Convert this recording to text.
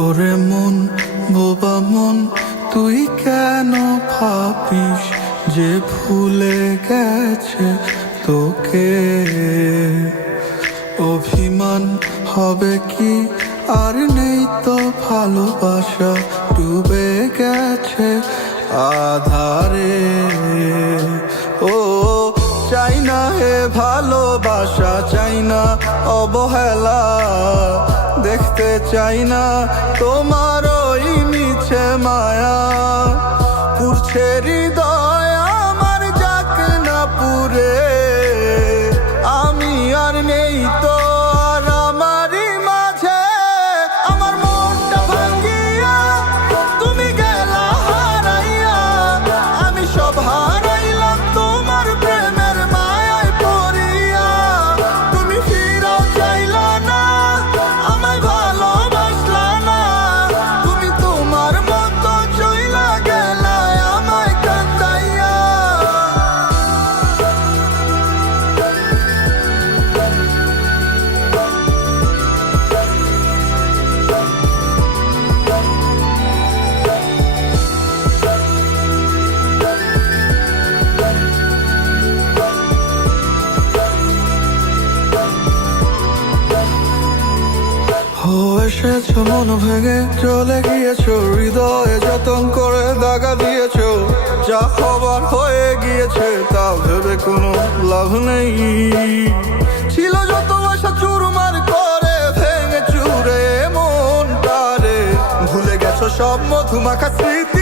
ওরে মন বোবা মন তুই কেন ভাবিস যে ভুলে গেছে? তোকে। অভিমান হবে কি? আর নেই তো ভালোবাসা, ডুবে গেছে আধারে। ও, চাই না হে ভালোবাসা, চাই না অবহেলা। দেখতে চাই না তোমার ওই মিছে মায়া। ও, এসেছ, মন ভেঙে চলে গিয়েছো, হৃদয়ে যতন করে দাগা দিয়েছ, যা হবার হয়ে গিয়েছে, তা ভেবে কোনো লাভ নেই। ছিল যত আশা চুরমার করে, ভেঙে চুরে মন তারে ভুলে গেছো সব মধুমাখা স্মৃতি